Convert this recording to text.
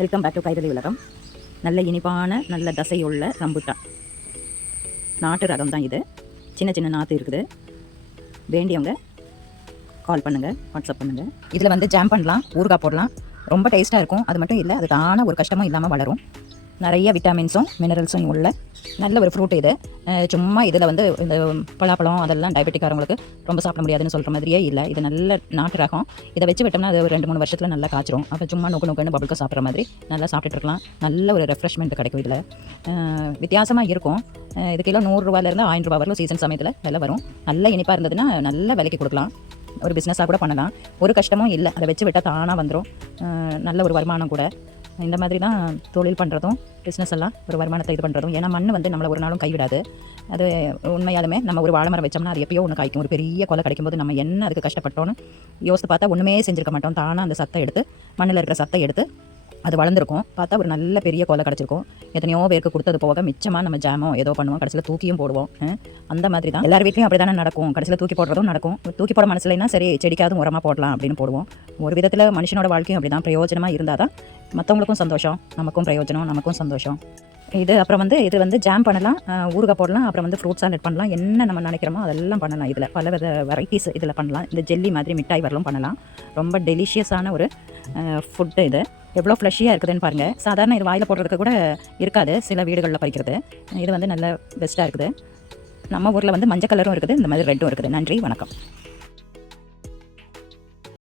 Welcome back to கைதலி உலகம் நல்ல இனிப்பான நல்ல தசையுள்ள ரம்புட்டான் நாட்டு ரகம் தான் இது. சின்ன சின்ன நாற்று இருக்குது. வேண்டியவங்க கால் பண்ணுங்கள் வாட்ஸ்அப் பண்ணுங்கள் இதில் வந்து ஜாம் பண்ணலாம் ஊறுகாய் போடலாம். ரொம்ப டேஸ்ட்டாக இருக்கும். அது மட்டும் இல்லை அது தான ஒரு கஷ்டமும் இல்லாமல் வளரும். நிறைய விட்டமின்ஸும் மினரல்ஸும் உள்ள. நல்ல ஒரு ஃப்ரூட் இது. சும்மா இதில் வந்து இந்த பலாப்பழம் அதெல்லாம் டயபெட்டிக்காரவங்களுக்கு ரொம்ப சாப்பிட முடியாதுன்னு சொல்கிற மாதிரியே இல்லை. இது நல்ல நாட்டு ரகம். இதை வச்சு விட்டோம்னா அது ஒரு ரெண்டு மூணு வருஷத்தில் நல்லா காய்ச்சிரும். அப்போ சும்மா நோக்கு நோக்குன்னு பபுள்க்கு சாப்பிட்ற மாதிரி நல்லா சாப்பிட்டுட்டு இருக்கலாம். நல்ல ஒரு ரெஃப்ரெஷ்மெண்ட் கிடைக்கும் இதில். வித்தியாசமாக இருக்கும். இது கிலோ நூறுரூவாலேருந்து ஆயிரம் ரூபா வரலும் சீசன் சமயத்தில் விலை வரும். நல்ல இனிப்பாக இருந்ததுன்னா நல்ல விலைக்கு கொடுக்கலாம். ஒரு பிஸ்னஸாக கூட பண்ணலாம். ஒரு கஷ்டமும் இல்லை. அதை வச்சு விட்டால் தானாக வந்துடும் நல்ல ஒரு வருமானம் கூட. இந்த மாதிரி தான் தொழில் பண்ணுறதும் பிஸ்னஸ் எல்லாம் ஒரு வருமானத்தை இது பண்ணுறதும் ஏன்னா மண் வந்து நம்மளை ஒரு நாளும் கைவிடாது. அது உண்மையாலுமே நம்ம ஒரு வாழை மரம் வச்சோம்னா அது எப்பயோ ஒன்று காய்க்கும். ஒரு பெரிய கொலை கிடைக்கும்போது நம்ம என்ன அதுக்கு கஷ்டப்பட்டோன்னு யோசித்து பார்த்தா ஒன்றுமே செஞ்சுருக்க மாட்டோம். தானாக அந்த சத்தை எடுத்து மண்ணில் இருக்கிற சத்தை எடுத்து அது வளர்ந்துருக்கும். பார்த்தா ஒரு நல்ல பெரிய கொலை கிடச்சிருக்கும். எத்தனையோ பேருக்கு கொடுத்தது போக மிச்சமாக நம்ம ஜாமோ ஏதோ பண்ணுவோம். கடைசியில் தூக்கியும் போடுவோம். அந்த மாதிரி தான் எல்லார் வீட்லையும் அப்படி தானே நடக்கும். கடைசியில் தூக்கி போடுறதும் நடக்கும். தூக்கி போட மனசுலனா சரி செடிக்காவது உரமாக போடலாம் அப்படின்னு போடுவோம். ஒரு விதத்தில் மனுஷனோட வாழ்க்கையும் அப்படி தான் பிரயோஜனமாக இருந்தால் தான் மற்றவங்களுக்கும் சந்தோஷம் நமக்கும் பிரயோஜனம் நமக்கும் சந்தோஷம். இது அப்புறம் வந்து இது வந்து ஜாம் பண்ணலாம் ஊறுகாய் போடலாம் அப்புறம் வந்து ஃப்ரூட் சாலட் பண்ணலாம் என்ன நம்ம நினைக்கிறோமோ அதெல்லாம் பண்ணலாம். இதில் பல வித வெரைட்டிஸ் இதில் பண்ணலாம். இந்த ஜெல்லி மாதிரி மிட்டாய் வரலும் பண்ணலாம். ரொம்ப டெலிஷியஸான ஒரு ஃபுட்டு இது. எவ்வளோ ஃப்ளஷியாக இருக்குதுன்னு பாருங்கள் சாதாரண இது வாயில் போடுறதுக்கு கூட இருக்காது சில வீடுகளில் பறிக்கிறது. இது வந்து நல்ல பெஸ்ட்டாக இருக்குது. நம்ம ஊரில் வந்து மஞ்சள் கலரும் இருக்குது இந்த மாதிரி ரெட்டும் இருக்குது. நன்றி வணக்கம்.